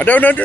అటే అటే అటే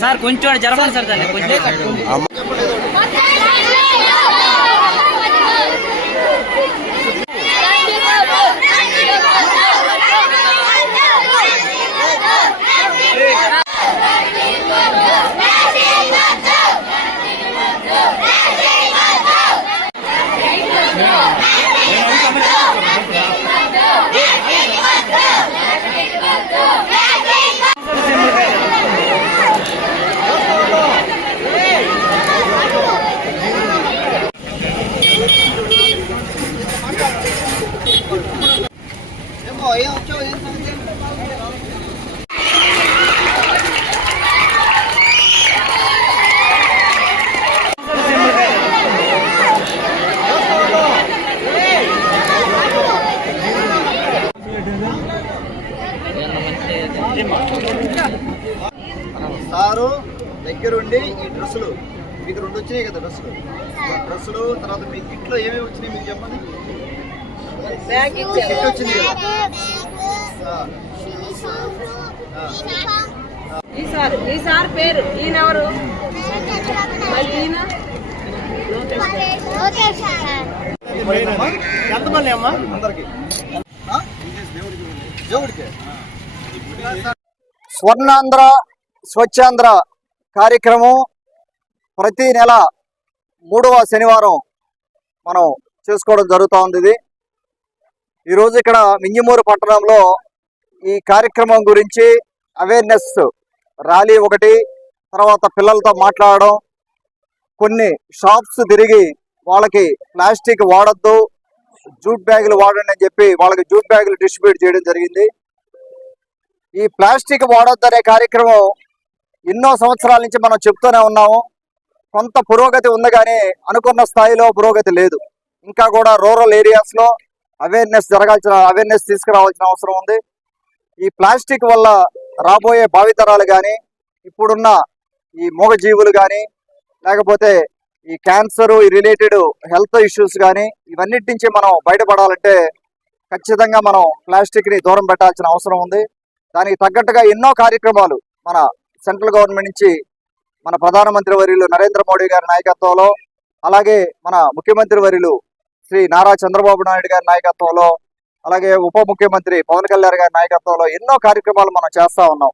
సార్ కొంచెం జరపండి సార్ దాన్ని. కొంచెం సారు దగ్గరుండి ఈ డ్రెస్సులు. మీకు రెండు వచ్చినాయి కదా డ్రెస్సులు. డ్రెస్సులు తర్వాత మీ కిట్లో ఏమేమి వచ్చినాయి మీకు చెప్పండి? ఈ సార్ పేరు ఈయన ఎవరు? ఎంతమంది అమ్మా? అందరికి. దేవుడికి. స్వర్ణాంధ్ర స్వచ్ఛాంధ్ర కార్యక్రమం ప్రతి నెల మూడవ శనివారం మనం చేసుకోవడం జరుగుతూ ఉంది ఇది. ఈరోజు ఇక్కడ మింగిమూరు పట్టణంలో ఈ కార్యక్రమం గురించి అవేర్నెస్ ర్యాలీ ఒకటి తర్వాత పిల్లలతో మాట్లాడడం కొన్ని షాప్స్ తిరిగి వాళ్ళకి ప్లాస్టిక్ వాడద్దు జూట్ బ్యాగులు వాడండి అని చెప్పి వాళ్ళకి జూట్ బ్యాగులు డిస్ట్రిబ్యూట్ చేయడం జరిగింది. ఈ ప్లాస్టిక్ వాడొద్దు అనే కార్యక్రమం ఎన్నో సంవత్సరాల నుంచి మనం చెప్తూనే ఉన్నాము. కొంత పురోగతి ఉంది కానీ అనుకున్న స్థాయిలో పురోగతి లేదు. ఇంకా కూడా రూరల్ ఏరియాస్లో అవేర్నెస్ జరగాల్సిన అవేర్నెస్ తీసుకురావాల్సిన అవసరం ఉంది. ఈ ప్లాస్టిక్ వల్ల రాబోయే భావితరాలు కానీ ఇప్పుడున్న ఈ మూగజీవులు కానీ లేకపోతే ఈ క్యాన్సర్ ఈ రిలేటెడ్ హెల్త్ ఇష్యూస్ కానీ ఇవన్నిటి నుంచి మనం బయటపడాలంటే ఖచ్చితంగా మనం ప్లాస్టిక్ని దూరం పెట్టాల్సిన అవసరం ఉంది. దానికి తగ్గట్టుగా ఎన్నో కార్యక్రమాలు మన సెంట్రల్ గవర్నమెంట్ నుంచి మన ప్రధానమంత్రి వర్యులు నరేంద్ర మోడీ గారి నాయకత్వంలో అలాగే మన ముఖ్యమంత్రి వర్యులు శ్రీ నారా చంద్రబాబు నాయుడు గారి నాయకత్వంలో అలాగే ఉప ముఖ్యమంత్రి పవన్ కళ్యాణ్ గారి నాయకత్వంలో ఎన్నో కార్యక్రమాలు మనం చేస్తా ఉన్నాం.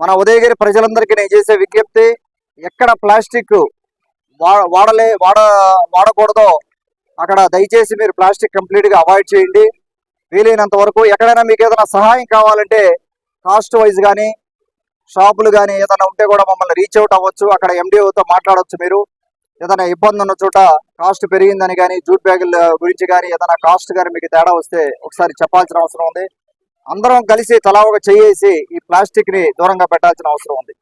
మన ఉదయగిరి ప్రజలందరికీ నేను చేసే విజ్ఞప్తి ఎక్కడ ప్లాస్టిక్ వా- వాడలే వాడ వాడకూడదో అక్కడ దయచేసి మీరు ప్లాస్టిక్ కంప్లీట్గా అవాయిడ్ చేయండి. వీలైనంత వరకు ఎక్కడైనా మీకు ఏదైనా సహాయం కావాలంటే కాస్ట్ వైజ్ కానీ షాపులు కానీ ఏదైనా ఉంటే కూడా మమ్మల్ని రీచ్ అవుట్ అవ్వచ్చు. అక్కడ ఎండిఓతో మాట్లాడవచ్చు మీరు. ఏదైనా ఇబ్బంది ఉన్న చోట కాస్ట్ పెరిగిందని కానీ జూట్ బ్యాగుల గురించి కానీ ఏదైనా కాస్ట్ కానీ మీకు తేడా వస్తే ఒకసారి చెప్పాల్సిన అవసరం ఉంది. అందరం కలిసి తలా ఒక చెయ్యేసి ఈ ప్లాస్టిక్ని దూరంగా పెట్టాల్సిన అవసరం ఉంది.